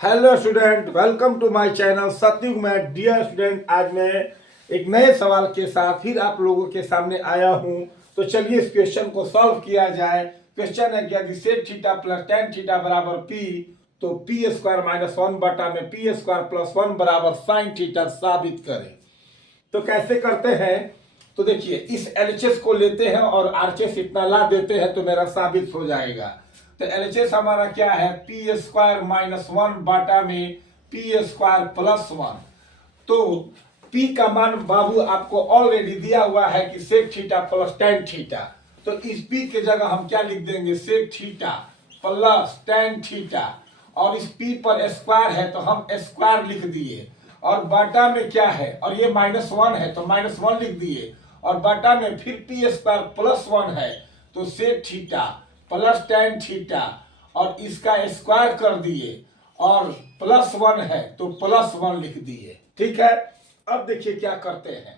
Hello student, welcome to my channel Satyug में। Dear student, आज मैं एक नए सवाल के साथ फिर आप लोगों के सामने आया हूं। तो चलिए इस क्वेश्चन को सॉल्व किया जाए। क्वेश्चन है कि यदि sec theta plus tan theta बराबर पी, तो पी स्क्वायर माइनस वन बटा में पी स्क्वायर प्लस वन बराबर साइन थीटा साबित करें। तो कैसे करते हैं? तो देखिए, इस एलएचएस को लेते हैं और आरएचएस इतना ला देते हैं तो मेरा साबित हो जाएगा। तो एलएचएस हमारा क्या है? पी स्क्वायर माइनस वन बाटा में पी स्क्वायर प्लस वन। तो पी का मान बाबू आपको ऑलरेडी दिया हुआ है कि sec theta plus tan theta. तो इस पी के जगह हम क्या लिख देंगे? Sec theta plus tan theta, और इस पी पर स्क्वायर है तो हम स्क्वायर लिख दिए, और बाटा में क्या है, और ये माइनस वन है तो माइनस वन लिख दिए, और बाटा में फिर पी स्क्वायर प्लस वन है तो sec theta plus tan theta, और इसका स्क्वायर कर दिए, और प्लस वन है तो प्लस वन लिख दिए। ठीक है, अब देखिए क्या करते हैं।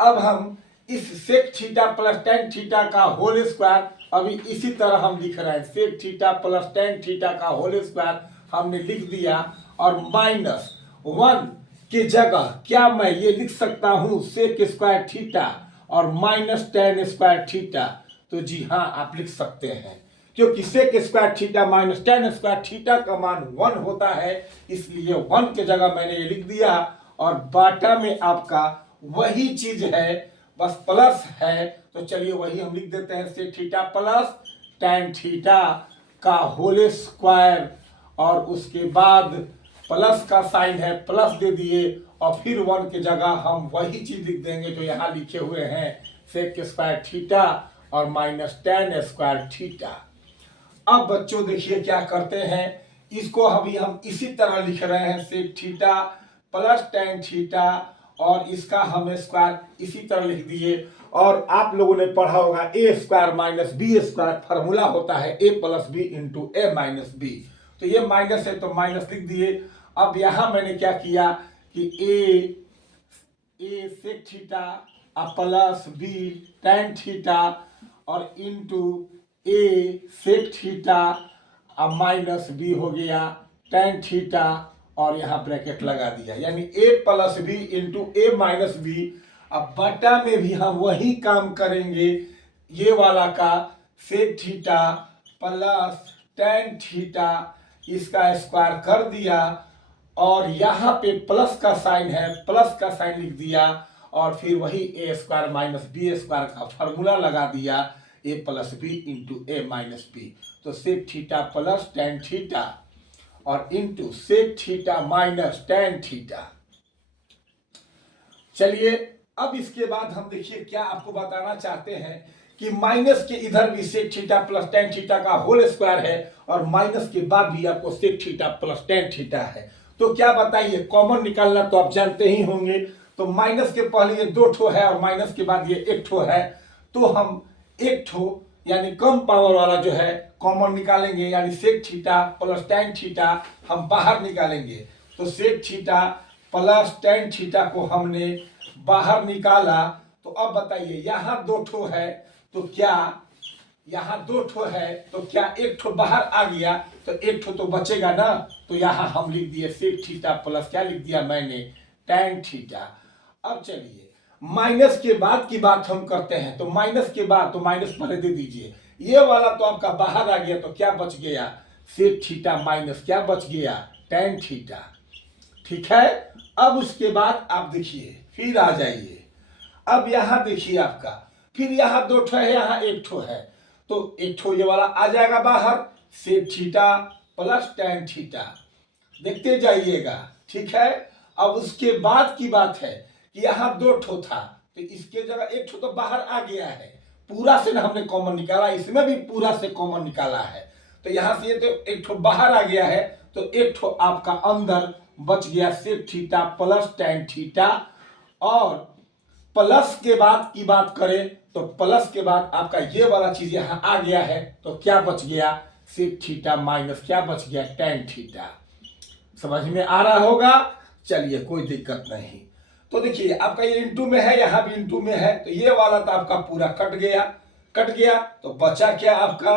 अब हम इस sec theta plus tan theta का होल स्क्वायर अभी इसी तरह हम लिख रहे हैं। Sec theta plus tan theta का होल स्क्वायर हमने लिख दिया, और माइनस वन की जगह क्या मैं ये लिख सकता हूं? सेक स्क्वायर थीटा और माइनस टेन स्क्वायर थीटा। तो जी हाँ, आप लिख सकते हैं, क्योंकि sec square theta minus tan square theta का मान वन होता है, इसलिए वन के जगह मैंने ये लिख दिया। और बाटा में आपका वही चीज है, बस प्लस है, तो चलिए वही हम लिख देते हैं। Sec theta plus tan theta का होल स्क्वायर, और उसके बाद प्लस का साइन है, प्लस दे दिए, और फिर वन की जगह हम वही चीज लिख देंगे जो यहाँ लिखे हुए हैं, सेक स्क्वायर थीटा और माइनस टेन स्क्वायर थीटा। अब बच्चों देखिए क्या करते हैं, इसको अभी हम इसी तरह लिख रहे हैं, sec theta plus tan theta, और इसका हम स्क्वायर इसी तरह लिख दिए। और आप लोगों ने पढ़ा होगा A square minus B square, formula होता है A plus B into A minus B. तो ये माइनस है तो माइनस लिख दिए। अब यहां मैंने क्या किया कि A sec theta plus B tan theta और into A sec theta minus B हो गया टेन थीटा, और यहाँ ब्रैकेट लगा दिया, यानी ए plus B into A minus B. अब बटा में भी हम वही काम करेंगे, ये वाला का sec theta plus tan theta, इसका स्क्वायर कर दिया, और यहाँ पे प्लस का साइन है, प्लस का साइन लिख दिया, और फिर वही A square minus B square का फॉर्मूला लगा दिया, A plus B into A minus B. तो sec theta plus tan theta और into sec theta minus tan theta. चलिए अब इसके बाद हम देखिए क्या आपको बताना चाहते हैं कि माइनस के इधर भी sec theta plus tan theta का होल स्क्वायर है, और माइनस के बाद भी आपको sec theta plus tan theta है। तो क्या बताइए, कॉमन निकालना तो आप जानते ही होंगे। तो माइनस के पहले ये दो ठो है और माइनस के बाद ये एक ठो है, तो हम एक ठो यानी कम पावर वाला जो है कॉमन निकालेंगे, यानी sec theta plus tan theta हम बाहर निकालेंगे। तो sec theta plus tan theta को हमने बाहर निकाला। तो अब बताइए, यहाँ दो ठो है तो क्या यहाँ दो ठो है तो क्या एक ठो बाहर आ गया? तो एक ठो तो बचेगा ना। तो यहाँ हम लिख दिए सेक थीटा प्लस क्या लिख दिया मैंने? Ten theta. अब चलिए माइनस के बाद की बात हम करते हैं। तो माइनस के बाद तो माइनस पहले दे दीजिए, ये वाला तो आपका बाहर आ गया, तो क्या बच गया? सेक थीटा माइनस क्या बच गया? Tan theta. ठीक है, अब उसके बाद आप देखिए फिर आ जाइए। अब यहां देखिए आपका फिर यहां दो ठो है, यहां एक ठो है, तो एक ठो ये वाला आ जाएगा बाहर, sec theta plus tan theta. देखते जाइएगा। ठीक है, अब उसके बाद की बात है कि यहाँ दो ठो था, तो इसके जगह एक ठो तो बाहर आ गया है, पूरा से ना हमने कॉमन निकाला, इसमें भी पूरा से कॉमन निकाला है। तो यहाँ से ये तो एक ठो बाहर आ गया है, तो एक ठो आपका अंदर बच गया sec theta plus tan theta. और प्लस के बाद की बात करें तो प्लस के बाद आपका ये वाला चीज यहाँ आ गया है, तो क्या बच गया? सेक थीटा माइनस क्या बच गया? Tan theta. समझ में आ रहा होगा? चलिए कोई दिक्कत नहीं। तो देखिए आपका ये इंटू में है, यहाँ भी इंटू में है, तो ये वाला तो आपका पूरा कट गया। कट गया तो बचा क्या आपका?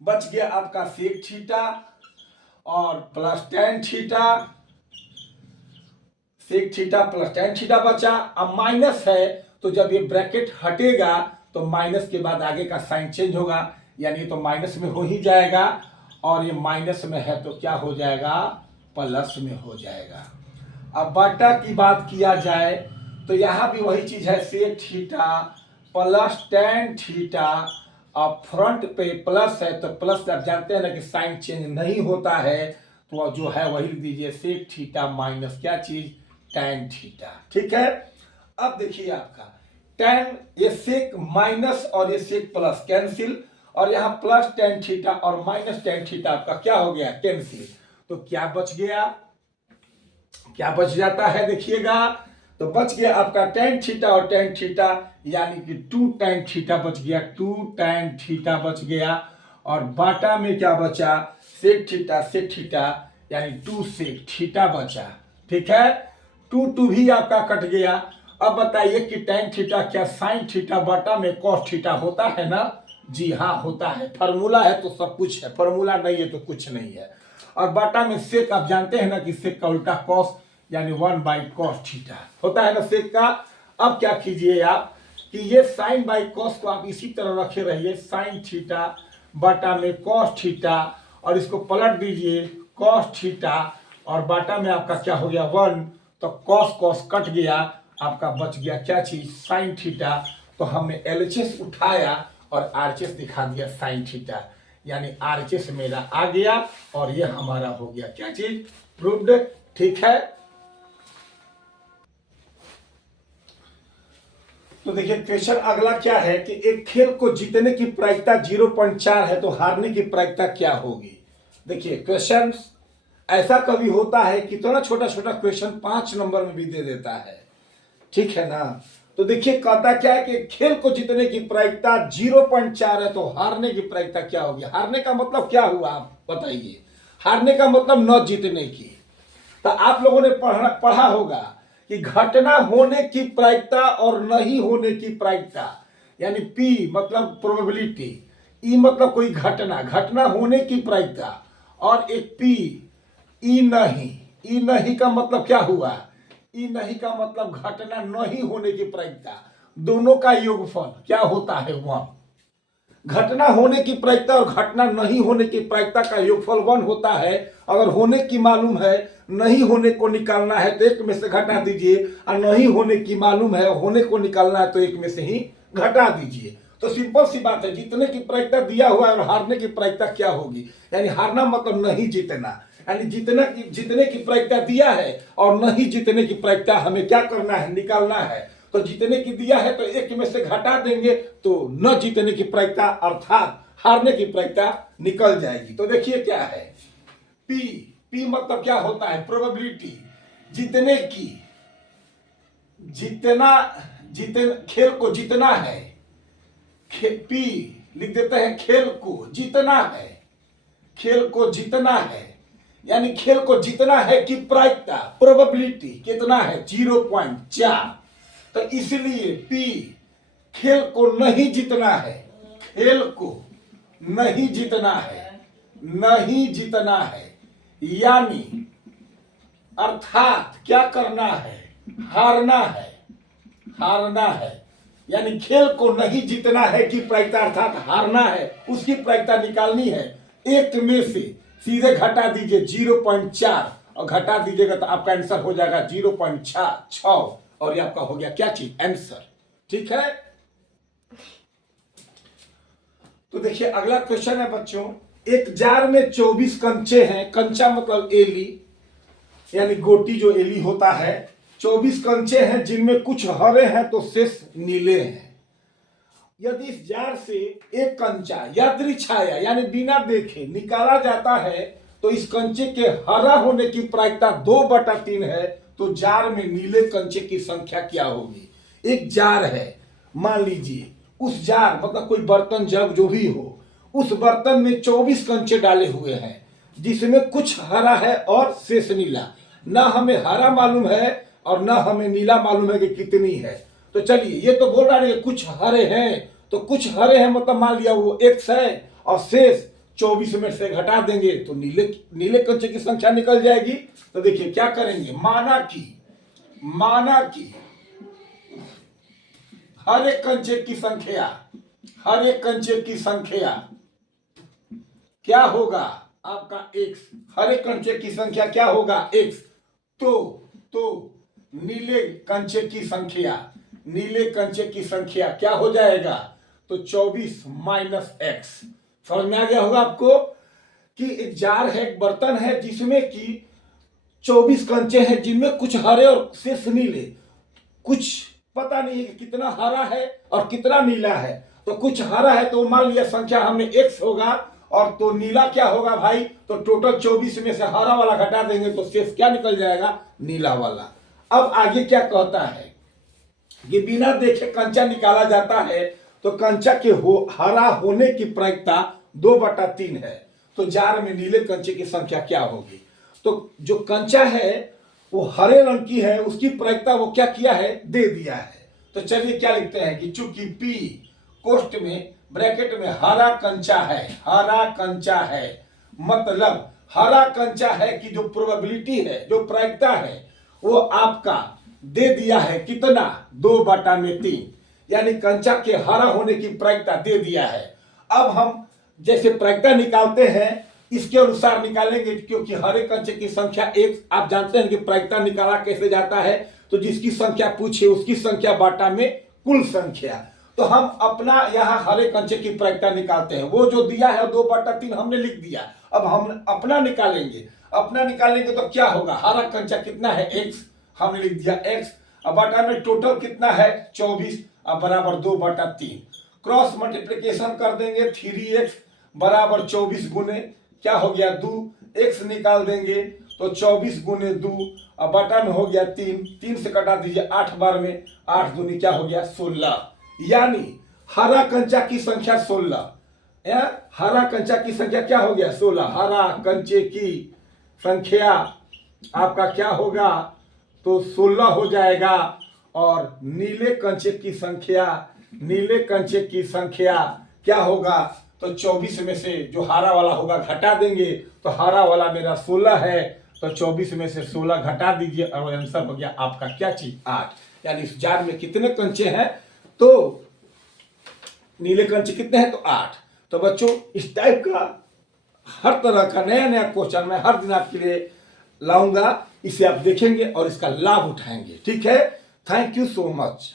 बच गया आपका सेक थीटा और plus tan theta, sec theta plus tan theta बचा। अब माइनस है तो जब ये ब्रैकेट हटेगा तो माइनस के बाद आगे का साइन चेंज होगा, यानी तो माइनस में हो ही जाएगा, और ये माइनस में है तो क्या हो जाएगा, प्लस में हो जाएगा। अब बटा की बात किया जाए तो यहाँ भी वही चीज है, sec theta plus tan theta, अब फ्रंट पे प्लस है तो प्लस आप जानते हैं ना कि साइन चेंज नहीं होता है, तो जो है वही लिख दीजिए, सेक थीटा माइनस क्या चीज, टेन थीटा। ठीक है। अब देखिए आपका टेन, ये सेक माइनस और ये सेक प्लस कैंसिल, और यहाँ प्लस टेन थीटा और माइनस टेन थीटा आपका क्या हो गया, कैंसिल। तो क्या बच गया, क्या बच जाता है देखिएगा, तो बच गया आपका टेन थीटा और टेन थीटा, यानी कि टू टेन थीटा बच गया, टू टेन थीटा बच गया। और बाटा में क्या बचा, सेक थीटा यानी टू सेक थीटा बचा। ठीक है, टू टू भी आपका कट गया। अब बताइए कि टेन थीटा क्या साइन थीटा बाटा में कॉस थीटा होता है ना, जी हाँ होता है, फार्मूला है तो सब कुछ है, फार्मूला नहीं है तो कुछ नहीं है। और बाटा में सेक आप जानते हैं ना कि सेक का उल्टा कॉस, यानी 1/cos थीटा होता है ना सेक का। अब क्या कीजिए आप कि ये साइन बाई कॉस को आप इसी तरह रखे रहिए, साइन थीटा बाटा में कॉस थीटा, और इसको पलट दीजिए कॉस थीटा, और बाटा में आपका क्या हो गया 1, तो कॉस कॉस कट गया, आपका बच गया क्या चीज, साइन थीटा। तो हमने एलएचएस उठाया और आरएचएस दिखा दिया साइन थीटा, यानी आरएचएस मेरा आ गया, और ये हमारा हो गया क्या चीज, प्रूव्ड। ठीक है, तो देखिए क्वेश्चन अगला क्या है कि एक खेल को जीतने की प्रायिकता 0.4 है तो हारने की प्रायिकता क्या होगी। देखिए क्वेश्चन ऐसा कभी होता है कि तो ना छोटा छोटा क्वेश्चन 5 नंबर में भी दे देता है, ठीक है ना। तो देखिए कहता क्या है कि खेल को जीतने की प्रायिकता 0.4 है तो हारने की प्रायिकता क्या होगी। हारने का मतलब क्या हुआ आप बताइए, हारने का मतलब न जीतने की। तो आप लोगों ने पढ़ा होगा कि घटना होने की प्रायिकता और नहीं होने की प्रायिकता, यानी P मतलब प्रोबेबिलिटी, E मतलब कोई घटना, घटना होने की प्रायिकता, और एक P E नहीं, E नहीं का मतलब क्या हुआ, E नहीं का मतलब घटना नहीं होने की प्रायिकता, दोनों का योगफल क्या होता है 1। घटना होने की प्रायिकता और घटना नहीं होने की प्रायिकता का योगफल 1 होता है। अगर होने की मालूम है, नहीं होने को निकालना है तो एक में से घटा दीजिए, और नहीं होने की मालूम है, होने को निकालना है तो एक में से ही घटा दीजिए। तो सिंपल सी बात है, जीतने की प्रायिकता दिया हुआ है और हारने की प्रायिकता क्या होगी, यानी हारना मतलब नहीं जीतना, यानी जीतने की प्रायिकता दिया है और नहीं जीतने की प्रायिकता हमें क्या करना है, निकालना है। तो जीतने की दिया है तो एक में से घटा देंगे तो न जीतने की प्रायिकता अर्थात हारने की प्रायिकता निकल जाएगी। तो देखिए क्या है, पी मतलब क्या होता है, प्रोबेबिलिटी, जीतने की, खेल को जीतना है, पी लिख देते हैं, खेल को जीतना है, खेल को जीतना है, यानी खेल को जीतना है कि प्रायिकता प्रोबेबिलिटी कितना है 0.4। तो इसलिए P खेल को नहीं जीतना है, खेल को नहीं जीतना है, नहीं जीतना है, यानी अर्थात क्या करना है, हारना है, हारना है, यानी खेल को नहीं जीतना है कि प्रायिकता अर्थात हारना है, उसकी प्रायिकता निकालनी है। एक में से सीधे घटा दीजिए 0.4 और घटा दीजिएगा तो आपका आंसर हो जाएगा 0.6, और ये आपका हो गया क्या चीज, आंसर। ठीक है, तो देखिए अगला क्वेश्चन है बच्चों, एक जार में 24 कंचे हैं, कंचा मतलब एली, यानी गोटी जो एली होता है, 24 कंचे हैं जिनमें कुछ हरे हैं तो शेष नीले हैं। यदि इस जार से एक कंचा यादृच्छाया यानी बिना देखे निकाला जाता है तो इस कंचे के हरा होने की प्रायिकता 2/3 है, तो जार में नीले कंचे की संख्या क्या होगी। एक जार है, मान लीजिए उस जार मतलब कोई बर्तन जग जो भी हो, उस बर्तन में 24 कंचे डाले हुए हैं जिसमें कुछ हरा है और शेष नीला। ना हमें हरा मालूम है और ना हमें नीला मालूम है कि कितनी है। तो चलिए ये तो बोल रहा है कि कुछ हरे हैं, तो कुछ हरे हैं मतलब मान लिया वो x है और शेष 24 में से घटा देंगे तो नीले नीले कंचे की संख्या निकल जाएगी। तो देखिए क्या करेंगे, माना कि हर एक कंचे की संख्या क्या होगा आपका x, हर एक कंचे की संख्या क्या होगा x। तो नीले कंचे की संख्या क्या हो जाएगा, तो 24 माइनस x। समझ में आ गया होगा आपको कि एक जार है, एक बर्तन है जिसमें कि 24 कंचे हैं, जिनमें कुछ हरे और शेष नीले। कुछ पता नहीं है कि कितना हरा है और कितना नीला है। तो कुछ हरा है तो मान लिया संख्या हमने x होगा, और तो नीला क्या होगा भाई, तो टोटल 24 में से हरा वाला घटा देंगे तो शेष क्या निकल जाएगा, नीला वाला। अब आगे क्या कहता है कि बिना देखे कंचा निकाला जाता है, तो कंचा के हरा होने की प्रायिकता 2/3 है। तो जार में नीले कंचे की संख्या क्या होगी, तो जो कंचा है वो हरे रंग की है, उसकी प्रायिकता वो क्या किया है, दे दिया है। तो चलिए क्या लिखते हैं कि चूंकि P कोष्ठ में ब्रैकेट में हरा कंचा है, मतलब हरा कंचा है कि जो प्रोबेबिलिटी है, जो प्रायिकता है, वो आपका दे दिया है कितना, 2/3, यानी कंचा के हरा होने की प्रायिकता दे दिया है। अब हम जैसे प्रायिकता निकालते हैं इसके अनुसार निकालेंगे, क्योंकि हरे कंचे की संख्या एक, आप जानते हैं कि प्रायिकता निकाला कैसे जाता है, तो जिसकी संख्या पूछे उसकी संख्या बाटा में कुल संख्या। तो हम अपना यहाँ हरे कंचे की प्रायिकता निकालते हैं, वो जो दिया है 2/3 हमने लिख दिया। अब हम अपना निकालेंगे तो क्या होगा, हरा कंचा कितना है x, हमने लिख दिया x, अब बाटा में टोटल कितना है 24, अब बराबर 2/3। क्रॉस मल्टीप्लीकेशन कर देंगे, 3x बराबर 24 गुने क्या हो गया 2, x निकाल देंगे तो 24 गुने 2, अब बटा में हो गया 3 से कटा दीजिए 8 बार में, 8 दूनी क्या हो गया 16, यानी हरा कंचा की संख्या 16। हरा कंचा की संख्या क्या हो गया 16, हरा कंचे की संख्या आपका क्या होगा, तो 16 हो जाएगा। और नीले कंचे की संख्या क्या होगा, तो 24 में से जो हरा वाला होगा घटा देंगे, तो हरा वाला मेरा 16 है, तो 24 में से 16 घटा दीजिए और आंसर हो गया आपका क्या चीज 8। यानी इस जार में कितने कंचे हैं, तो नीले कंचे कितने हैं, तो 8। तो बच्चों इस टाइप का हर तरह का नया नया क्वेश्चन मैं हर दिन आपके लिए लाऊंगा, इसे आप देखेंगे और इसका लाभ उठाएंगे। ठीक है, थैंक यू सो मच।